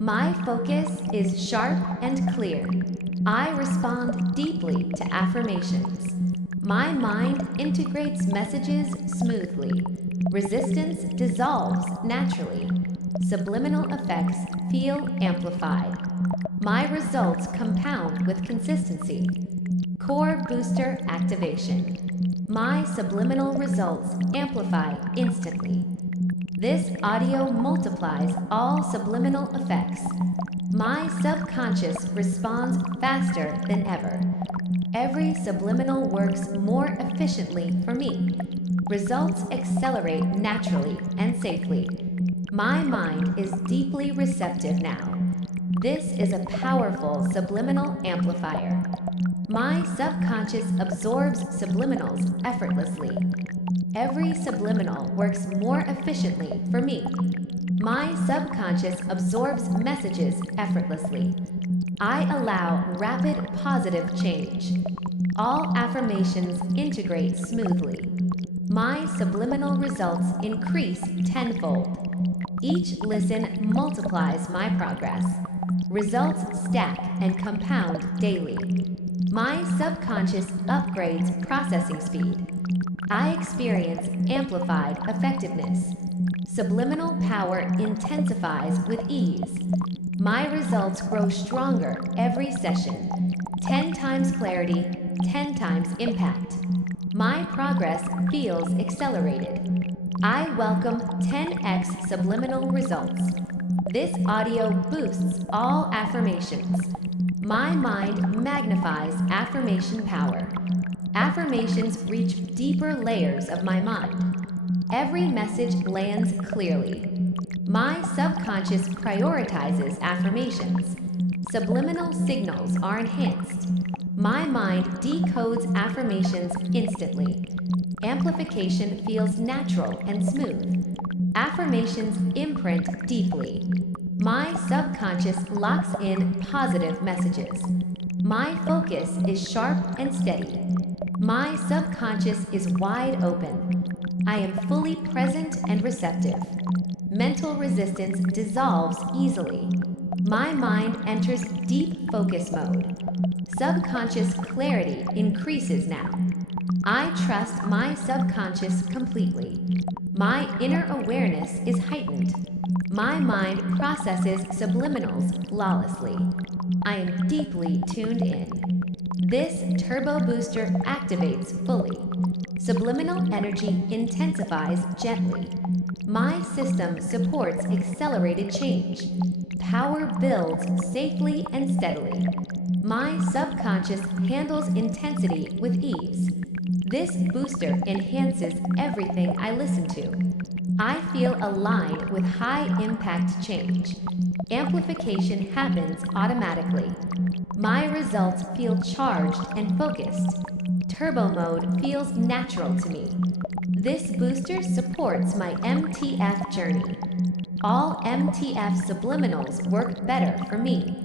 My focus is sharp and clear. I respond deeply to affirmations. My mind integrates messages smoothly. Resistance dissolves naturally. Subliminal effects feel amplified. My results compound with consistency. Core booster activation. My subliminal results amplify instantly. This audio multiplies all subliminal effects. My subconscious responds faster than ever. Every subliminal works more efficiently for me. Results accelerate naturally and safely. My mind is deeply receptive now. This is a powerful subliminal amplifier. My subconscious absorbs subliminals effortlessly. Every subliminal works more efficiently for me. My subconscious absorbs messages effortlessly. I allow rapid positive change. All affirmations integrate smoothly. My subliminal results increase tenfold. Each listen multiplies my progress. Results stack and compound daily. My subconscious upgrades processing speed. I experience amplified effectiveness. Subliminal power intensifies with ease. My results grow stronger every session. 10 times clarity, 10 times impact. My progress feels accelerated. I welcome 10x subliminal results. This audio boosts all affirmations. My mind magnifies affirmation power. Affirmations reach deeper layers of my mind. Every message lands clearly. My subconscious prioritizes affirmations. Subliminal signals are enhanced. My mind decodes affirmations instantly. Amplification feels natural and smooth. Affirmations imprint deeply. My subconscious locks in positive messages. My focus is sharp and steady. My subconscious is wide open. I am fully present and receptive. Mental resistance dissolves easily. My mind enters deep focus mode. Subconscious clarity increases now. I trust my subconscious completely. My inner awareness is heightened. My mind processes subliminals flawlessly. I am deeply tuned in. This turbo booster activates fully. Subliminal energy intensifies gently. My system supports accelerated change. Power builds safely and steadily. My subconscious handles intensity with ease. This booster enhances everything I listen to. I feel aligned with high impact change. Amplification happens automatically. My results feel charged and focused. Turbo mode feels natural to me. This booster supports my MTF journey. All MTF subliminals work better for me.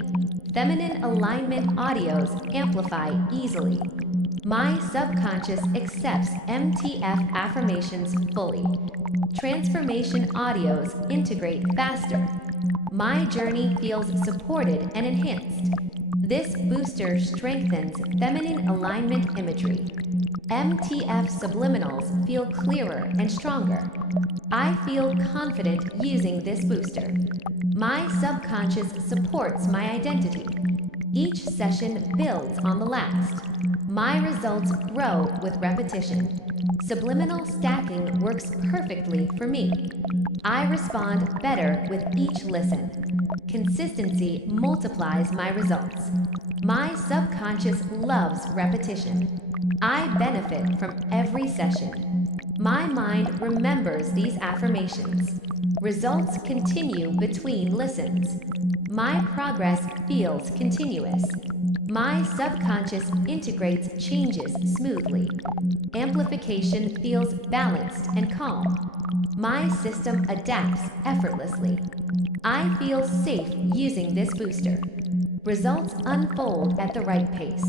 Feminine alignment audios amplify easily. My subconscious accepts MTF affirmations fully. Transformation audios integrate faster. My journey feels supported and enhanced. This booster strengthens feminine alignment imagery. MTF subliminals feel clearer and stronger. I feel confident using this booster. My subconscious supports my identity. Each session builds on the last. My results grow with repetition. Subliminal stacking works perfectly for me. I respond better with each listen. Consistency multiplies my results. My subconscious loves repetition. I benefit from every session. My mind remembers these affirmations. Results continue between listens. My progress feels continuous. My subconscious integrates changes smoothly. Amplification feels balanced and calm. My system adapts effortlessly. I feel safe using this booster. Results unfold at the right pace.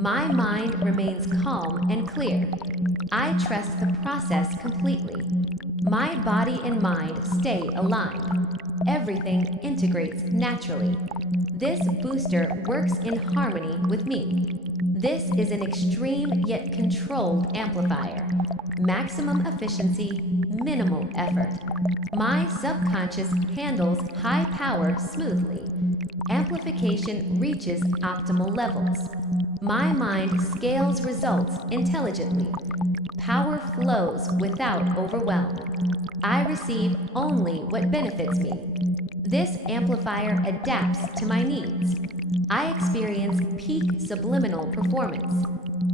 My mind remains calm and clear. I trust the process completely. My body and mind stay aligned. Everything integrates naturally. This booster works in harmony with me. This is an extreme yet controlled amplifier. Maximum efficiency, minimal effort. My subconscious handles high power smoothly. Amplification reaches optimal levels. My mind scales results intelligently. Power flows without overwhelm. I receive only what benefits me. This amplifier adapts to my needs. I experience peak subliminal performance.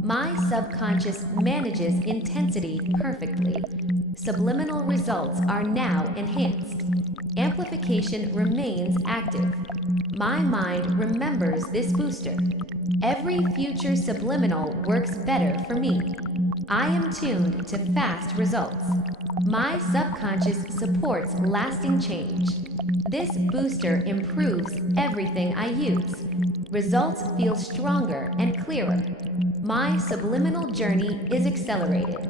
My subconscious manages intensity perfectly. Subliminal results are now enhanced. Amplification remains active. My mind remembers this booster. Every future subliminal works better for me. I am tuned to fast results. My subconscious supports lasting change. This booster improves everything I use. Results feel stronger and clearer. My subliminal journey is accelerated.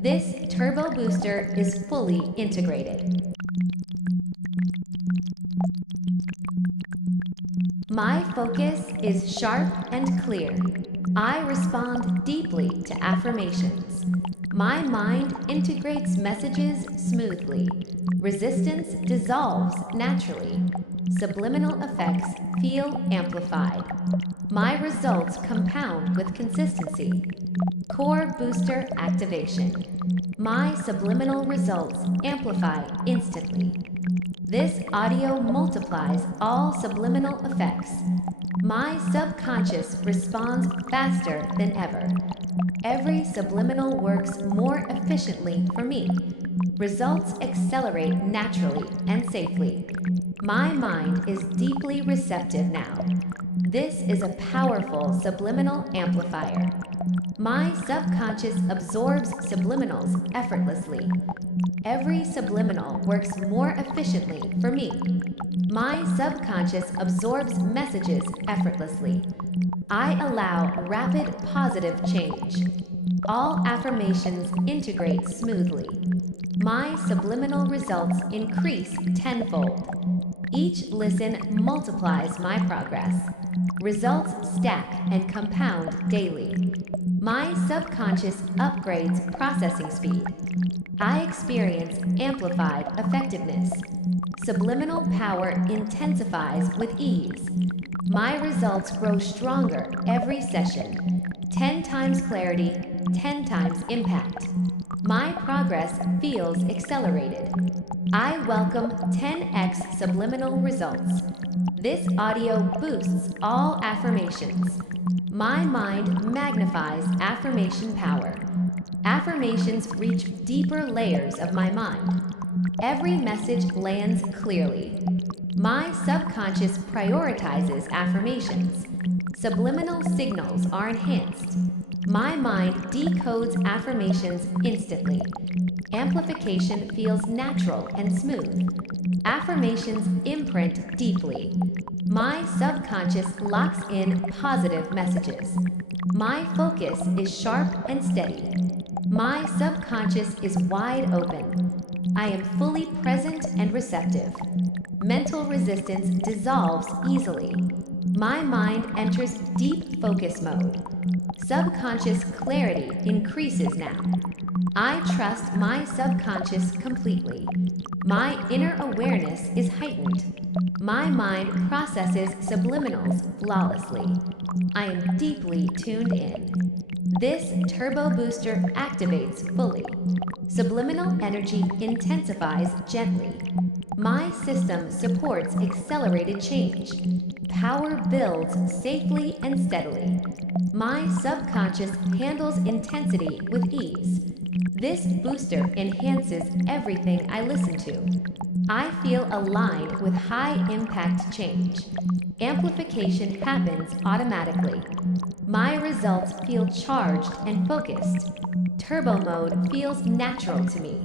This turbo booster is fully integrated. My focus is sharp and clear. I respond deeply to affirmations. My mind integrates messages smoothly. Resistance dissolves naturally. Subliminal effects feel amplified. My results compound with consistency. Core booster activation. My subliminal results amplify instantly. This audio multiplies all subliminal effects. My subconscious responds faster than ever. Every subliminal works more efficiently for me. Results accelerate naturally and safely. My mind is deeply receptive now. This is a powerful subliminal amplifier. My subconscious absorbs subliminals effortlessly. Every subliminal works more efficiently for me. My subconscious absorbs messages effortlessly. I allow rapid positive change. All affirmations integrate smoothly. My subliminal results increase tenfold. Each listen multiplies my progress. Results stack and compound daily. My subconscious upgrades processing speed. I experience amplified effectiveness. Subliminal power intensifies with ease. My results grow stronger every session. 10 times clarity, 10 times impact. My progress feels accelerated. I welcome 10x subliminal results. This audio boosts all affirmations. My mind magnifies affirmation power. Affirmations reach deeper layers of my mind. Every message lands clearly. My subconscious prioritizes affirmations. Subliminal signals are enhanced. My mind decodes affirmations instantly. Amplification feels natural and smooth. Affirmations imprint deeply. My subconscious locks in positive messages. My focus is sharp and steady. My subconscious is wide open. I am fully present and receptive. Mental resistance dissolves easily. My mind enters deep focus mode. Subconscious clarity increases now. I trust my subconscious completely. My inner awareness is heightened. My mind processes subliminals flawlessly. I am deeply tuned in. This turbo booster activates fully. Subliminal energy intensifies gently. My system supports accelerated change. Power builds safely and steadily. My subconscious handles intensity with ease. This booster enhances everything I listen to. I feel aligned with high impact change. Amplification happens automatically. My results feel charged and focused. Turbo mode feels natural to me.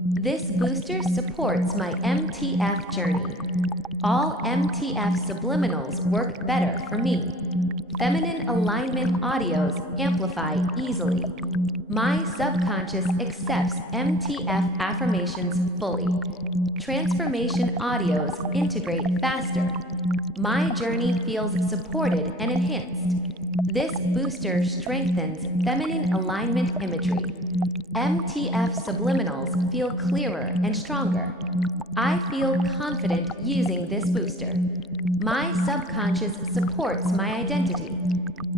This booster supports my MTF journey. All MTF subliminals work better for me. Feminine alignment audios amplify easily. My subconscious accepts MTF affirmations fully. Transformation audios integrate faster. My journey feels supported and enhanced. This booster strengthens feminine alignment imagery. MTF subliminals feel clearer and stronger. I feel confident using this booster. My subconscious supports my identity.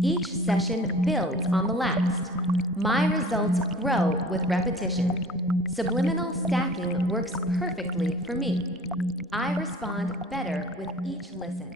Each session builds on the last. My results grow with repetition. Subliminal stacking works perfectly for me. I respond better with each listen.